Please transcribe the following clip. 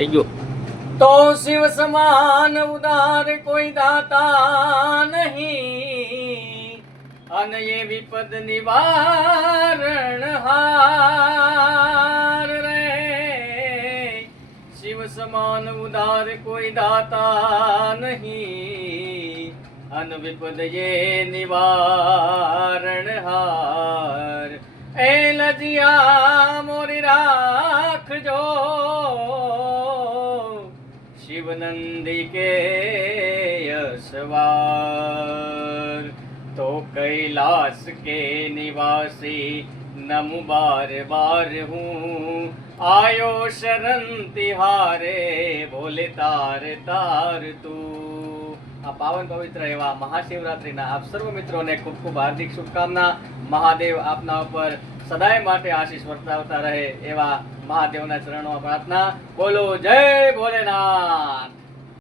થઈ ગયું। तो शिव समान उदार कोई दाता नहीं, अन ये विपद निवारण हार रे। शिव समान उदार कोई दाता नहीं, अन विपद ये निवारण हार। ए लजिया मोरी राख जो शिवनंदी के यशवार। तो कैलाश के निवासी नमु बार बार हूँ, आयो शरण तिहारे बोले तार तार तू। આ પાવન પવિત્ર એવા મહાશિવરાત્રિના આપ સર્વ મિત્રોને ખૂબ ખૂબ હાર્દિક શુભકામના। મહાદેવ આપના ઉપર સદાય માટે આશીષ વર્તાવતા રહે એવા મહાદેવના ચરણોમાં પ્રાર્થના। બોલો જય ભોલેનાથ।